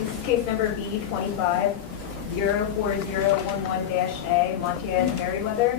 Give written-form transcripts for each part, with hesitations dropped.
This is case number B25-04011-A, Montanez Merriweather.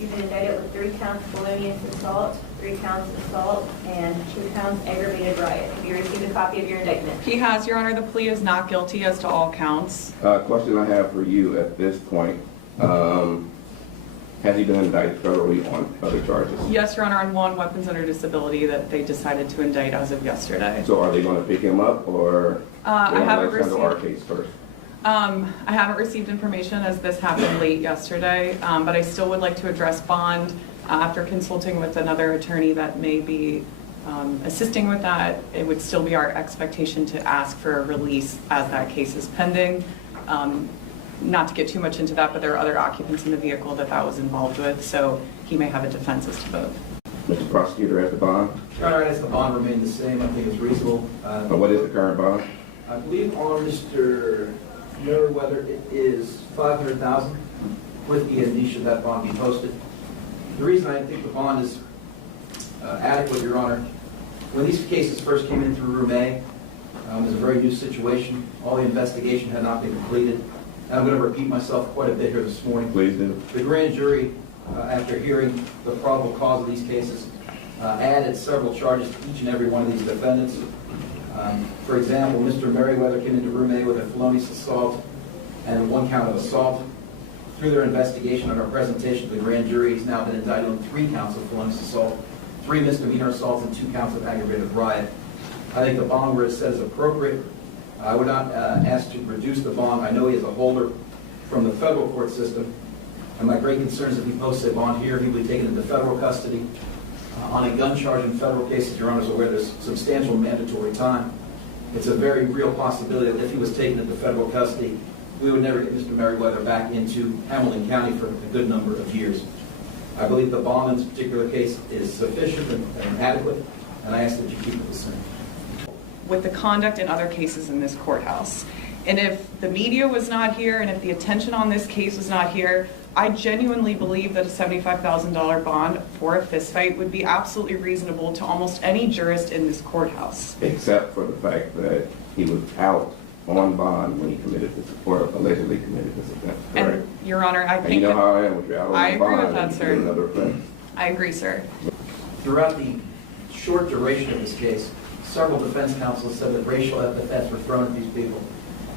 You've been indicted with 3 counts felonious assault, 3 counts assault, and 2 counts aggravated riot. Have you received a copy of your indictment? He has, Your Honor. The plea is not guilty as to all counts. Question I have for you at this point. Has he been indicted federally on other charges? Yes, Your Honor, on 1 weapons under disability that they decided to indict as of yesterday. So are they going to pick him up, or I haven't let's handle our received. case first? I haven't received information as this happened late yesterday, but I still would like to address bond after consulting with another attorney that may be assisting with that. It would still be our expectation to ask for a release as that case is pending. Not to get too much into that, but there are other occupants in the vehicle that was involved with, so he may have a defense as to both. Mr. Prosecutor, has the bond? Your Honor, as the bond remained the same, I think it's reasonable. What is the current bond? I believe on Mr. Merriweather, it is $500,000 with the indicia that bond be posted. The reason I think the bond is adequate, Your Honor, when these cases first came in through Room A, it was a very new situation. All the investigation had not been completed. And I'm going to repeat myself quite a bit here this morning. Please do. The grand jury, after hearing the probable cause of these cases, added several charges to each and every one of these defendants. For example, Mr. Merriweather came into Room A with a felonious assault and 1 count of assault. Through their investigation and our presentation to the grand jury, he's now been indicted on 3 counts of felonious assault, 3 misdemeanor assaults, and 2 counts of aggravated riot. I think the bond where it says appropriate. I would not ask to reduce the bond. I know he is a holder from the federal court system, and my great concern is if he posts a bond here, he will be taken into federal custody. On a gun charge in federal cases, Your Honor is aware there's substantial mandatory time. It's a very real possibility that if he was taken into federal custody, we would never get Mr. Merriweather back into Hamilton County for a good number of years. I believe the bond in this particular case is sufficient and adequate, and I ask that you keep it the same. With the conduct in other cases in this courthouse. And if the media was not here and if the attention on this case was not here, I genuinely believe that a $75,000 bond for a fistfight would be absolutely reasonable to almost any jurist in this courthouse. Except for the fact that he was out on bond when he committed this, or allegedly committed this offense. Correct? And Your Honor, I And think you know that how I am with you. I agree with that, sir. Another offense. I agree, sir. Throughout the short duration of this case, several defense counsels said that racial epithets were thrown at these people.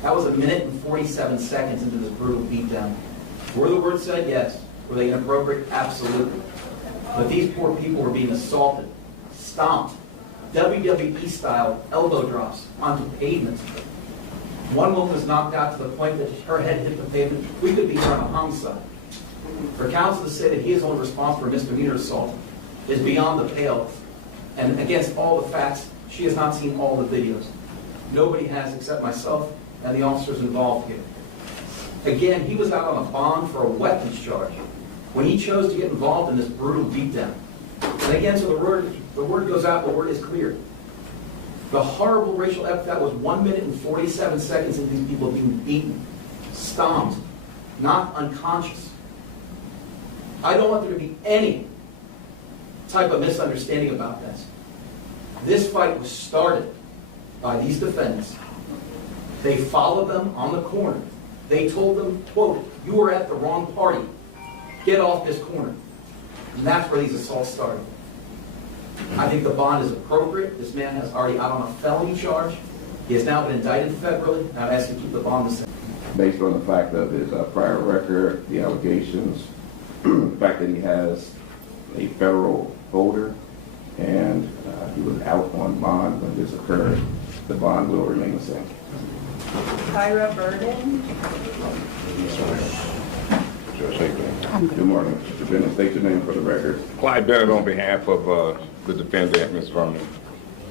That was 1 minute and 47 seconds into this brutal beatdown. Were the words said? Yes. Were they inappropriate? Absolutely. But these poor people were being assaulted, stomped, WWE-style elbow drops onto pavement. One woman was knocked out to the point that her head hit the pavement. We could be here on a homicide. For counsel to say that he is only responsible for misdemeanor assault is beyond the pale. And against all the facts, she has not seen all the videos. Nobody has except myself and the officers involved here. Again, he was out on a bond for a weapons charge when he chose to get involved in this brutal beatdown. And again, so the word goes out, the word is clear. The horrible racial epithet was 1 minute and 47 seconds into these people being beaten, stomped, knocked unconscious. I don't want there to be any type of misunderstanding about this. This fight was started by these defendants. They followed them on the corner. They told them, quote, "You are at the wrong party. Get off this corner." And that's where these assaults started. I think the bond is appropriate. This man has already out on a felony charge. He has now been indicted federally. And I'd ask you to keep the bond the same. Based on the fact of his prior record, the allegations, the fact that he has a federal holder, and he was out on bond when this occurred, the bond will remain the same. Dekyra Vernon. Good morning. Mr. Bennett, state your name for the record. Clyde Bennett on behalf of the defendant, Ms. Vernon.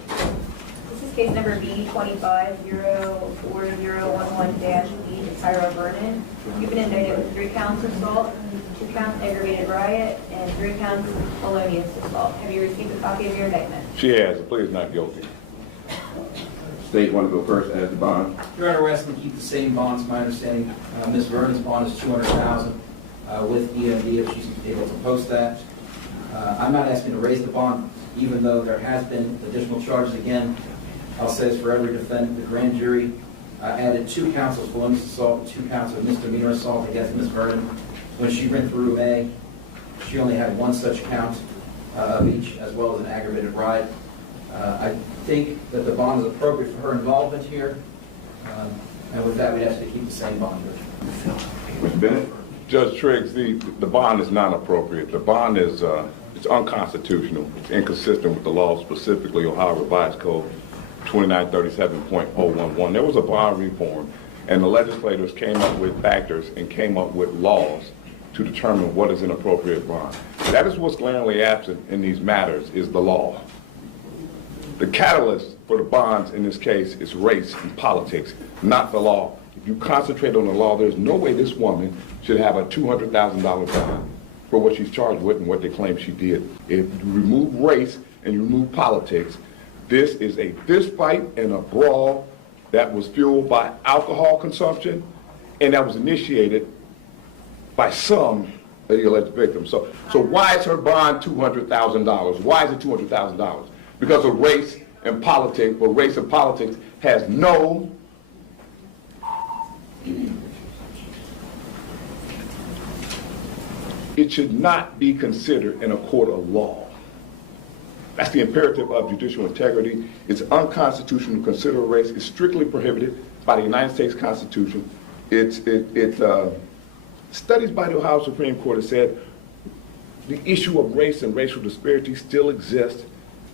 This is case number B25-04011-B, Dekyra Vernon. You've been indicted with 3 counts of assault, 2 counts aggravated riot, and 3 counts felonious assault. Have you received a copy of your indictment? She has. The plea is not guilty. State want to go first as the bond. Your Honor, we're asking to keep the same bonds. My understanding, Ms. Vernon's bond is $200,000 with EMD if she's able to post that. I'm not asking to raise the bond, even though there has been additional charges. Again, I'll say this for every defendant. The grand jury added 2 counts of felonious assault, 2 counts of misdemeanor assault against Ms. Vernon. When she went through May, she only had 1 such count of each, as well as an aggravated riot. I think that the bond is appropriate for her involvement here. And with that, we'd ask you to keep the same bond. Mr. Bennett? Judge Triggs, the bond is not appropriate. The bond is it's unconstitutional. It's inconsistent with the law, specifically Ohio Revised Code 2937.011. There was a bond reform, and the legislators came up with factors and came up with laws to determine what is an appropriate bond. That is what's glaringly absent in these matters, is the law. The catalyst for the bonds in this case is race and politics, not the law. If you concentrate on the law, there's no way this woman should have a $200,000 bond for what she's charged with and what they claim she did. If you remove race and you remove politics, this is a fist fight and a brawl that was fueled by alcohol consumption and that was initiated by some of the alleged victims. So why is her bond $200,000? Why is it $200,000? Because of race and politics, but race and politics has no it should not be considered in a court of law. That's the imperative of judicial integrity. It's unconstitutional to consider race. It's strictly prohibited by the United States Constitution. Studies by the Ohio Supreme Court have said the issue of race and racial disparity still exists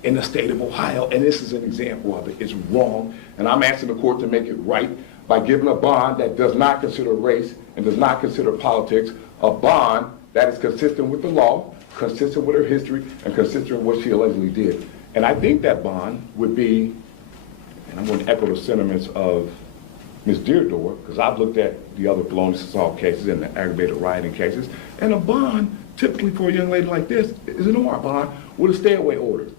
in the state of Ohio, and this is an example of it. It's wrong, and I'm asking the court to make it right by giving a bond that does not consider race and does not consider politics, a bond that is consistent with the law, consistent with her history, and consistent with what she allegedly did. And I think that bond would be, and I'm going to echo the sentiments of Ms. Deardor, because I've looked at the other felonious assault cases and the aggravated rioting cases, and a bond, typically for a young lady like this, is an OR bond with a stay-away order.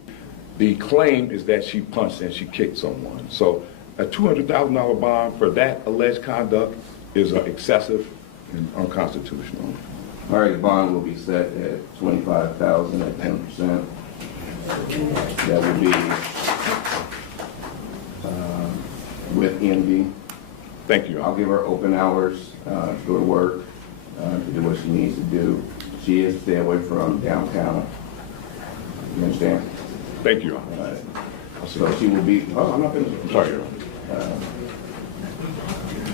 The claim is that she punched and she kicked someone. So a $200,000 bond for that alleged conduct is excessive and unconstitutional. All right, the bond will be set at $25,000 at 10%. That would be with envy. Thank you. I'll give her open hours to go to work, to do what she needs to do. She is to stay away from downtown. You understand? Thank you. So she will be, oh, I'm not finished. I'm sorry, Your Honor.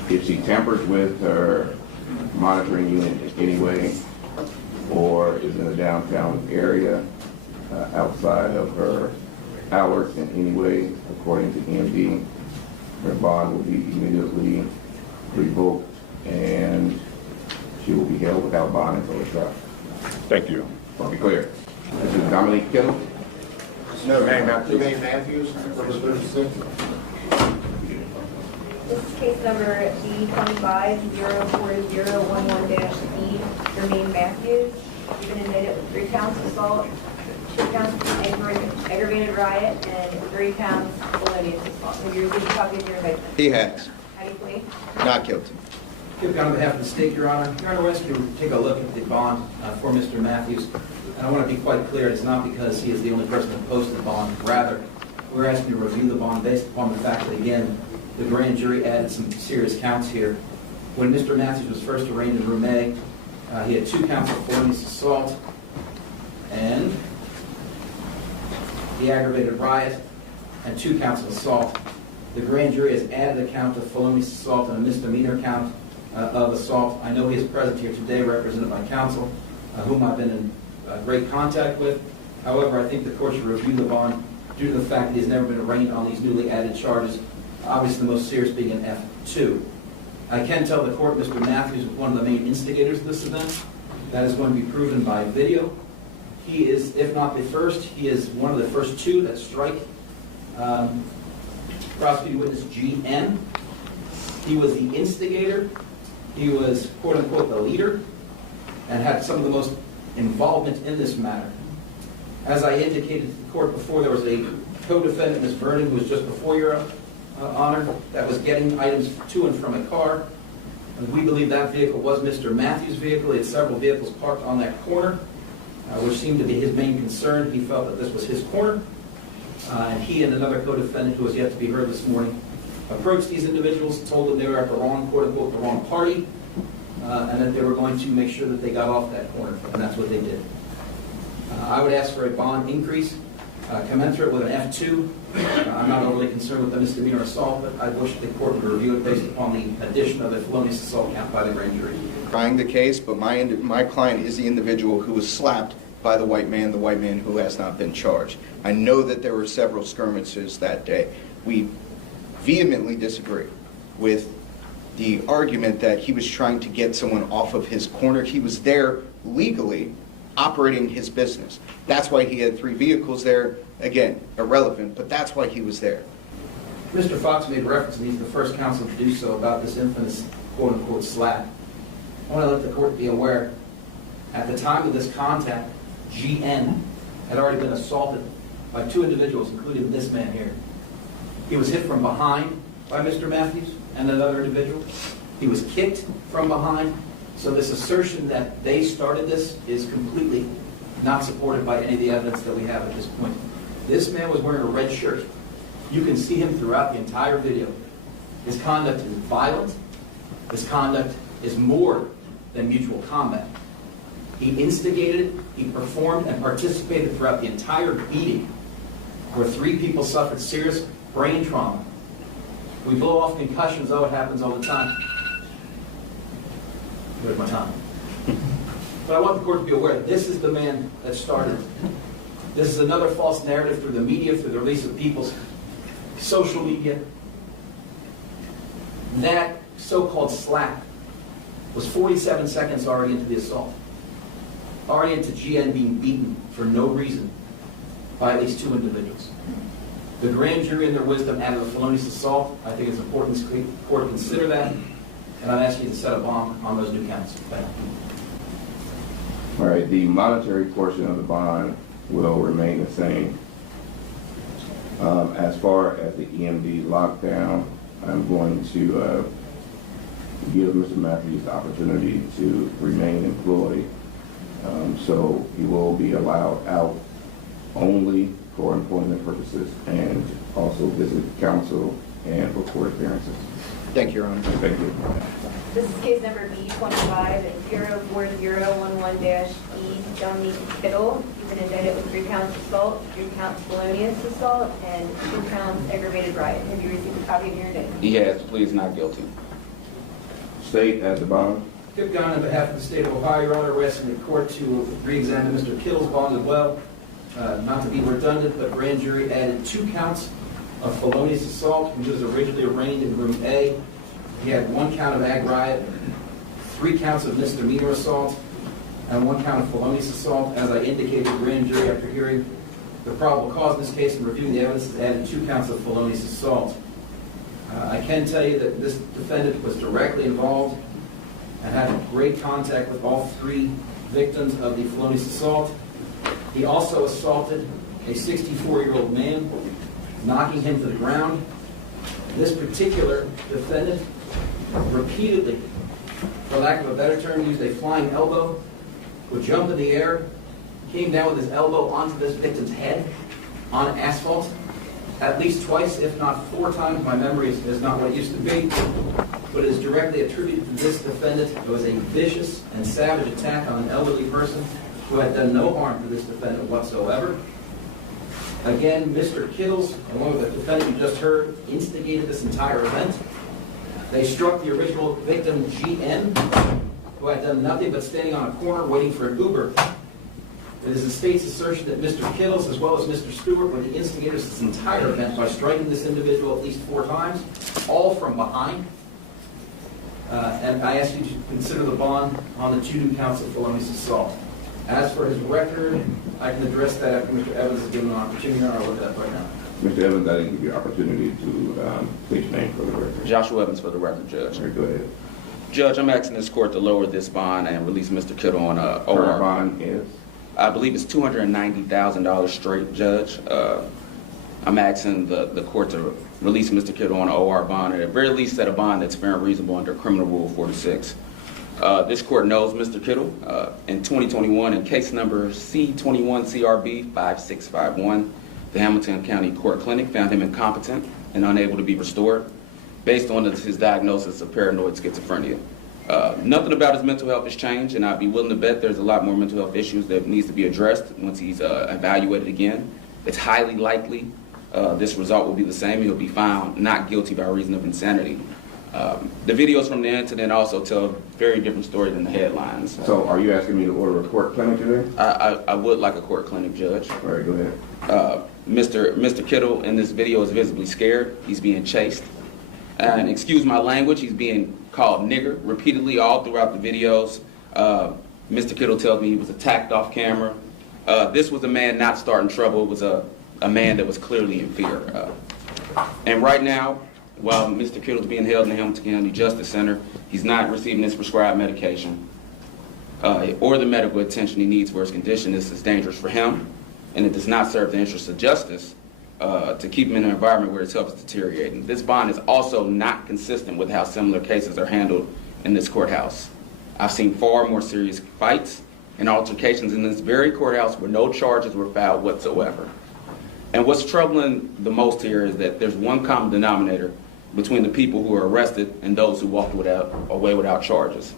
If she tampers with her monitoring unit anyway, or is in the downtown area outside of her hours in any way, according to MD, her bond will be immediately revoked and she will be held without bond until the trial. Thank you. I'll be clear. This is Dominique Kittle. No, Jermaine Matthews, number 36. This is case number D25-04011-D, Jermaine Matthews. You've been indicted with 3 counts of assault, 2 counts of aggravated riot, and 3 counts of felonious assault. Have you received a copy of your indictment? He has. How do you plead? Not guilty. Guilty on behalf of the state, Your Honor. Your Honor, we're asking you to take a look at the bond for Mr. Matthews. And I want to be quite clear, it's not because he is the only person that posted the bond. Rather, we're asking you to review the bond based upon the fact that, again, the grand jury added some serious counts here. When Mr. Matthews was first arraigned in Room A, he had 2 counts of felonious assault and the aggravated riot and 2 counts of assault. The grand jury has added a count of felonious assault and a misdemeanor count of assault. I know he is present here today, represented by counsel, whom I've been in great contact with. However, I think the court should review the bond due to the fact that he has never been arraigned on these newly added charges, obviously the most serious being an F2. I can tell the court Mr. Matthews was one of the main instigators of this event. That is going to be proven by video. He is, if not the first, he is one of the first 2 that strike prosecuting witness GN. He was the instigator. He was, quote unquote, the leader and had some of the most involvement in this matter. As I indicated to the court before, there was a co-defendant, Ms. Vernon, who was just before Your Honor, that was getting items to and from a car. And we believe that vehicle was Mr. Matthews' vehicle. He had several vehicles parked on that corner, which seemed to be his main concern. He felt that this was his corner. And he and another co-defendant, who was yet to be heard this morning, approached these individuals, told them they were at the wrong, quote unquote, the wrong party, and that they were going to make sure that they got off that corner, and that's what they did. I would ask for a bond increase commensurate with an F2. I'm not overly concerned with the misdemeanor assault, but I wish the court would review it based upon the addition of the felonious assault count by the grand jury. Trying the case, but my client is the individual who was slapped by the white man who has not been charged. I know that there were several skirmishes that day. We vehemently disagree with the argument that he was trying to get someone off of his corner. He was there legally operating his business. That's why he had 3 vehicles there. Again, irrelevant, but that's why he was there. Mr. Fox made reference, and he's the first counsel to do so, about this infamous quote-unquote slap. I want to let the court be aware, at the time of this contact, GN had already been assaulted by 2 individuals, including this man here. He was hit from behind by Mr. Matthews and another individual. He was kicked from behind. So this assertion that they started this is completely not supported by any of the evidence that we have at this point. This man was wearing a red shirt. You can see him throughout the entire video. His conduct is violent. His conduct is more than mutual combat. He instigated it, he performed and participated throughout the entire beating, where 3 people suffered serious brain trauma. We blow off concussions, oh, it happens all the time. Where's my time? But I want the court to be aware, this is the man that started. This is another false narrative through the media, through the release of people's social media. That so-called slap was 47 seconds already into the assault. Already into GN being beaten for no reason by at least 2 individuals. The grand jury in their wisdom added a felonious assault. I think it's important for the court to consider that. And I'd ask you to set a bond on those new counts. Thank you. All right, the monetary portion of the bond will remain the same. As far as the EMD lockdown, I'm going to give Mr. Matthews the opportunity to remain employed. So he will be allowed out only for employment purposes and also visit counsel and for court appearances. Thank you, Your Honor. Thank you. This is case number B25-04011-E, Dominique Kittle. He's been indicted with 3 counts assault, 3 counts felonious assault, and 2 counts aggravated riot. Have you received a copy of your indictment? He has pleads not guilty. State as the bond. Kip Gunn, on behalf of the state of Ohio, Your Honor, we're asking the court to re-examine Mr. Kittle's bond as well. Not to be redundant, but grand jury added 2 counts of felonious assault. He was originally arraigned in room A. He had 1 count of ag riot, 3 counts of misdemeanor assault, and 1 count of felonious assault. As I indicated, the grand jury, after hearing the probable cause in this case and reviewing the evidence, has added 2 counts of felonious assault. I can tell you that this defendant was directly involved and had great contact with all 3 victims of the felonious assault. He also assaulted a 64-year-old man, knocking him to the ground. This particular defendant repeatedly, for lack of a better term, used a flying elbow, would jump in the air, came down with his elbow onto this victim's head on asphalt, at least twice, if not 4 times. My memory is not what it used to be, but it is directly attributed to this defendant. It was a vicious and savage attack on an elderly person who had done no harm to this defendant whatsoever. Again, Mr. Kittles, along with the defendant you just heard, instigated this entire event. They struck the original victim, GN, who had done nothing but standing on a corner waiting for an Uber. It is the state's assertion that Mr. Kittles, as well as Mr. Stewart, were the instigators of this entire event by striking this individual at least 4 times, all from behind. And I ask you to consider the bond on the 2 new counts of felonious assault. As for his record, I can address that after Mr. Evans has given an opportunity. I'll look at that right now. Mr. Evans, I didn't give you an opportunity to state your name for the record. Joshua Evans for the record, Judge. Sure, go ahead. Judge, I'm asking this court to lower this bond and release Mr. Kittle on a Current OR. bond is? I believe it's $290,000 straight, Judge. I'm asking the court to release Mr. Kittle on an OR bond, or at the very least set a bond that's fair and reasonable under Criminal Rule 46. This court knows Mr. Kittle. In 2021, in case number C21CRB 5651, the Hamilton County Court Clinic found him incompetent and unable to be restored. based on his diagnosis of paranoid schizophrenia. Nothing about his mental health has changed, and I'd be willing to bet there's a lot more mental health issues that needs to be addressed once he's evaluated again. It's highly likely this result will be the same. He'll be found not guilty by reason of insanity. The videos from the incident also tell a very different story than the headlines. So are you asking me to order a court clinic today? I would like a court clinic, Judge. All right, go ahead. Mr. Kittle in this video is visibly scared. He's being chased. And excuse my language, he's being called nigger repeatedly all throughout the videos. Mr. Kittle tells me he was attacked off camera. This was a man not starting trouble. It was a man that was clearly in fear. And right now, while Mr. Kittle is being held in the Hamilton County Justice Center, he's not receiving his prescribed medication or the medical attention he needs for his condition. This is dangerous for him, and it does not serve the interests of justice to keep him in an environment where his health is deteriorating. This bond is also not consistent with how similar cases are handled in this courthouse. I've seen far more serious fights and altercations in this very courthouse where no charges were filed whatsoever. And what's troubling the most here is that there's one common denominator between the people who are arrested and those who walked away without charges.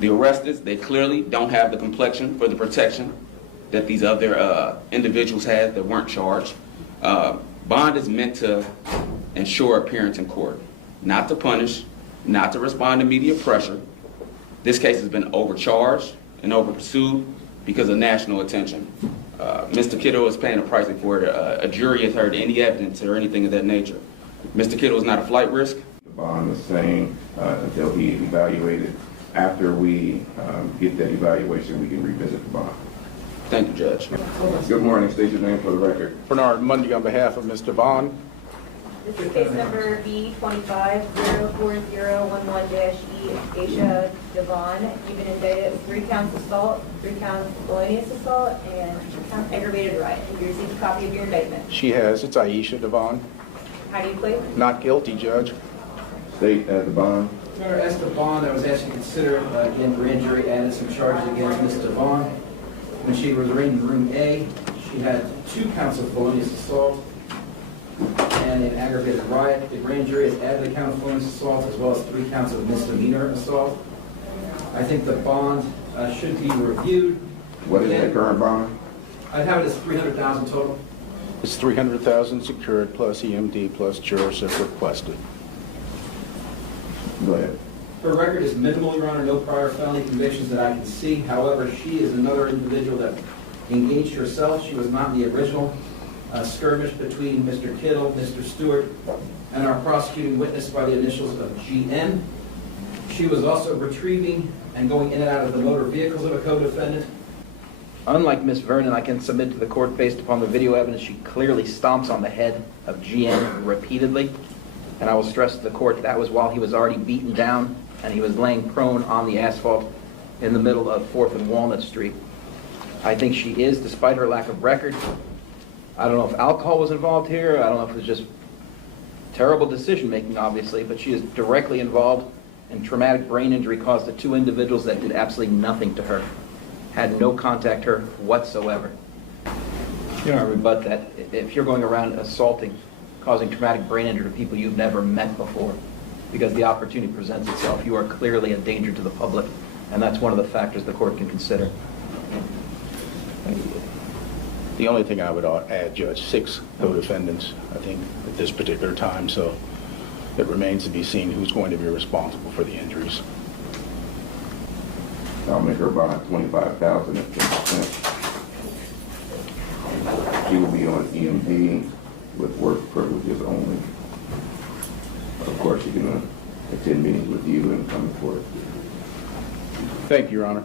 The arrested, they clearly don't have the complexion for the protection that these other individuals had that weren't charged. Bond is meant to ensure appearance in court, not to punish, not to respond to media pressure. This case has been overcharged and overpursued because of national attention. Mr. Kittle is paying a price for it. A jury has heard any evidence or anything of that nature. Mr. Kittle is not a flight risk. The bond is saying they'll be evaluated. After we get that evaluation, we can revisit the bond. Thank you, Judge. Good morning. State your name for the record. Bernard Mundy on behalf of Mr. Bond. This is case number B25-04011-E, Aisha Devon. You've been indicted with 3 counts assault, 3 counts felonious assault, and 2 counts aggravated riot. Have you received a copy of your indictment? She has. It's Aisha Devon. How do you plead? Not guilty, Judge. State the bond. Remember, as the bond, I was asked to consider, again, grand jury added some charges against Ms. Devon. When she was arraigned in room A, she had 2 counts of felonious assault and an aggravated riot. The grand jury has added a count of felonious assault as well as 3 counts of misdemeanor assault. I think the bond should be reviewed. What is the current bond? I'd have it as $300,000 total. It's $300,000 secured plus EMD plus jurors if requested. Go ahead. Her record is minimal, Your Honor, no prior felony convictions that I can see. However, she is another individual that engaged herself. She was not in the original skirmish between Mr. Kittle, Mr. Stewart, and our prosecuting witness by the initials of GN. She was also retrieving and going in and out of the motor vehicles of a co-defendant. Unlike Ms. Vernon, I can submit to the court based upon the video evidence, she clearly stomps on the head of GN repeatedly. And I will stress to the court that was while he was already beaten down and he was laying prone on the asphalt in the middle of 4th and Walnut Street. I think she is, despite her lack of record. I don't know if alcohol was involved here. I don't know if it was just terrible decision-making, obviously, but she is directly involved in traumatic brain injury caused to 2 individuals that did absolutely nothing to her, had no contact her whatsoever. You know, I rebut that. If you're going around assaulting, causing traumatic brain injury to people you've never met before, because the opportunity presents itself, you are clearly a danger to the public, and that's one of the factors the court can consider. The only thing I would add, Judge, 6 co-defendants, I think, at this particular time, so it remains to be seen who's going to be responsible for the injuries. I'll make her bond $25,000 at 10%. She will be on EMD with work privileges only. Of course, she can attend meetings with you and come to court. Thank you, Your Honor.